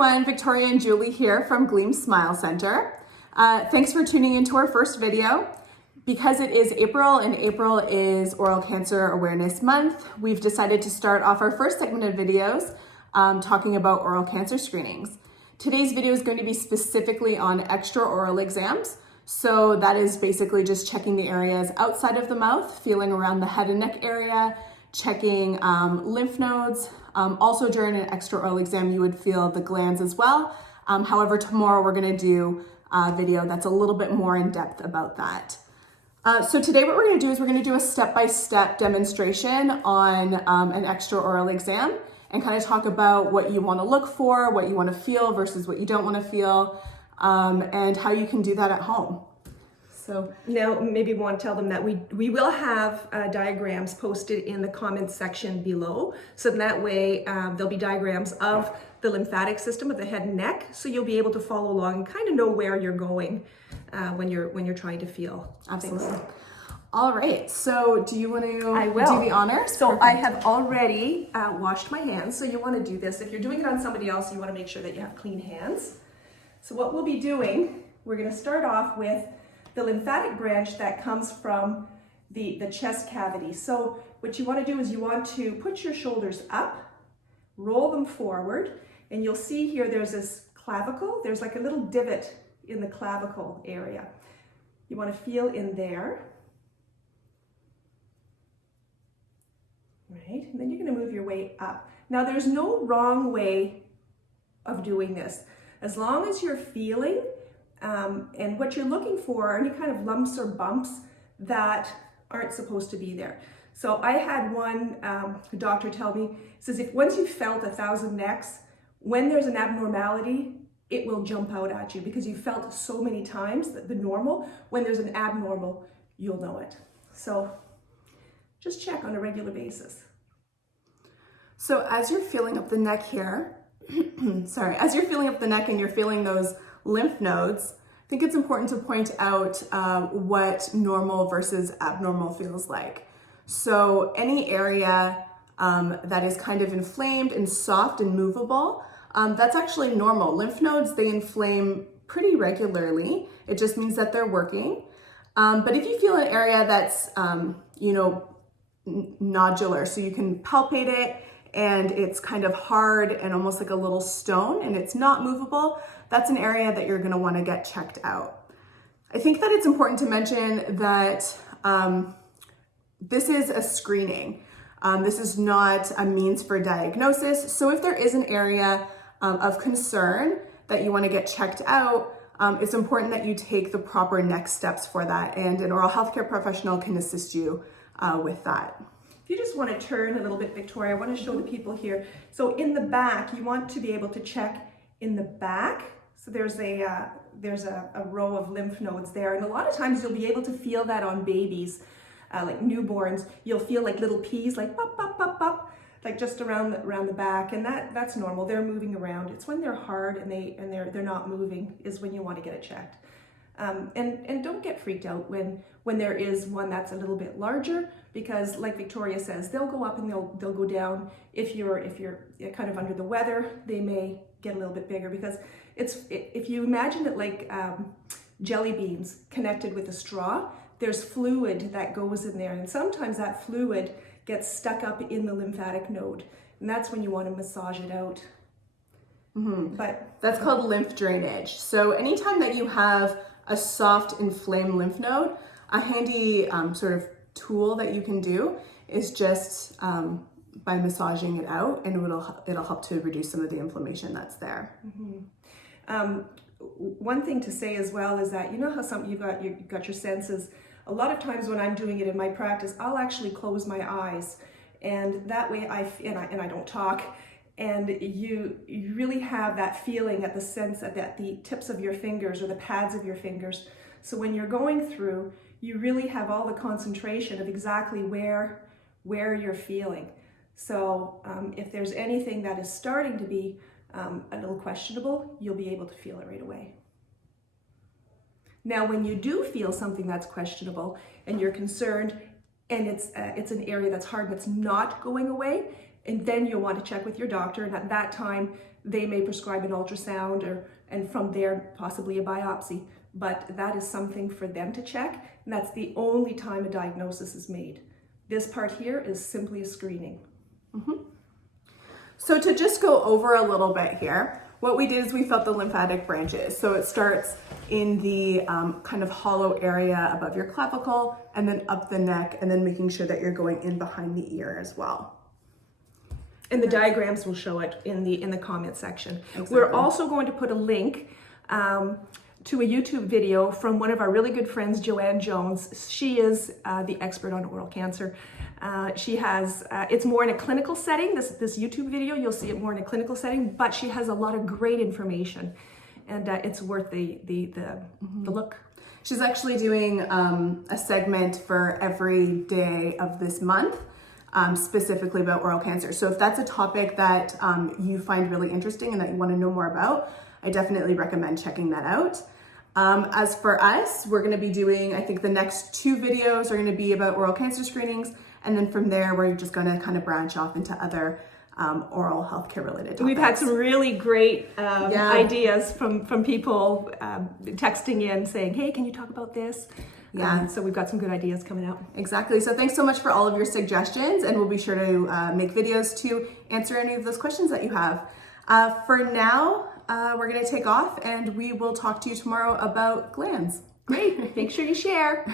everyone, Victoria and Julie here from Gleam Smile Center. Thanks for tuning into our first video. Because it is April and April is Oral Cancer Awareness Month, we've decided to start off our first segment of videos talking about oral cancer screenings. Today's video is going to be specifically on extraoral exams. So that is basically just checking the areas outside of the mouth, feeling around the head and neck area, checking lymph nodes. Also during an extraoral exam, you would feel the glands as well. However, tomorrow we're gonna do a video that's a little bit more in depth about that. So today what we're gonna do is we're gonna do a step-by-step demonstration on an extraoral exam and kind of talk about what you wanna look for, what you wanna feel versus what you don't wanna feel, and how you can do that at home. So now maybe we want to tell them that we will have diagrams posted in the comments section below. So that way there'll be diagrams of the lymphatic system of the head and neck. So you'll be able to follow along and kind of know where you're going when you're trying to feel. Absolutely. Things. All right, so do you want to do the honors? So Perfect. I have already washed my hands. So you want to do this. If you're doing it on somebody else, you want to make sure that you have clean hands. So what we'll be doing, we're going to start off with the lymphatic branch that comes from the chest cavity. So what you want to do is you want to put your shoulders up, roll them forward, and you'll see here there's this clavicle. There's like a little divot in the clavicle area. You want to feel in there. Right, and then you're going to move your way up. Now there's no wrong way of doing this. As long as you're feeling and what you're looking for are any kind of lumps or bumps that aren't supposed to be there. So I had one doctor tell me, says if once you've felt 1,000 necks, when there's an abnormality, it will jump out at you because you've felt so many times the normal. When there's an abnormal, you'll know it. So just check on a regular basis. So as you're feeling up the neck here, as you're feeling up the neck and you're feeling those lymph nodes, I think it's important to point out what normal versus abnormal feels like. So any area that is kind of inflamed and soft and movable, that's actually normal. Lymph nodes, they inflame pretty regularly. It just means that they're working. But if you feel an area that's, nodular, so you can palpate it, and it's kind of hard and almost like a little stone and it's not movable, that's an area that you're going to want to get checked out. I think that it's important to mention that this is a screening. This is not a means for diagnosis. So if there is an area of concern that you want to get checked out, it's important that you take the proper next steps for that, and an oral healthcare professional can assist you with that. If you just want to turn a little bit, Victoria, I want to show the people here. So in the back, you want to be able to check in the back. So there's a row of lymph nodes there. And a lot of times you'll be able to feel that on babies, like newborns. You'll feel like little peas, like pop, pop, pop, pop, like just around the back. And that's normal. They're moving around. It's when they're hard and they're not moving is when you want to get it checked. And don't get freaked out when there is one that's a little bit larger, because like Victoria says, they'll go up and they'll go down. If you're kind of under the weather, they may get a little bit bigger, because if you imagine it like jelly beans connected with a straw, there's fluid that goes in there, and sometimes that fluid gets stuck up in the lymphatic node, and that's when you want to massage it out. Mm-hmm. But that's called lymph drainage. So anytime that you have a soft inflamed lymph node, a handy sort of tool that you can do is just by massaging it out, and it'll help to reduce some of the inflammation that's there. Mm-hmm. One thing to say as well is that you know how you've got your senses. A lot of times when I'm doing it in my practice, I'll actually close my eyes, and that way I don't talk. And you really have that feeling at the tips of your fingers or the pads of your fingers. So when you're going through, you really have all the concentration of exactly where you're feeling. So if there's anything that is starting to be a little questionable, you'll be able to feel it right away. Now, when you do feel something that's questionable and you're concerned, and it's an area that's hard and it's not going away, and then you'll want to check with your doctor, and at that time they may prescribe an ultrasound and from there possibly a biopsy. But that is something for them to check, and that's the only time a diagnosis is made. This part here is simply a screening. So to just go over a little bit here, what we did is we felt the lymphatic branches. So it starts in the kind of hollow area above your clavicle and then up the neck, and then making sure that you're going in behind the ear as well. And the diagrams will show it in the comment section. Exactly. We're also going to put a link to a YouTube video from one of our really good friends, Joanne Jones. She is the expert on oral cancer. She has, it's more in a clinical setting, this YouTube video, you'll see it more in a clinical setting, but she has a lot of great information, and it's worth the look. She's actually doing a segment for every day of this month, specifically about oral cancer. So if that's a topic that you find really interesting and that you want to know more about, I definitely recommend checking that out. As for us, we're going to be doing, I think the next 2 videos are going to be about oral cancer screenings. And then from there, we're just going to kind of branch off into other oral healthcare related topics. We've had some really great ideas from people texting in saying, hey, can you talk about this? Yeah. So we've got some good ideas coming out. Exactly. So thanks so much for all of your suggestions, and we'll be sure to make videos to answer any of those questions that you have. For now, we're going to take off, and we will talk to you tomorrow about glands. Great. Make sure you share.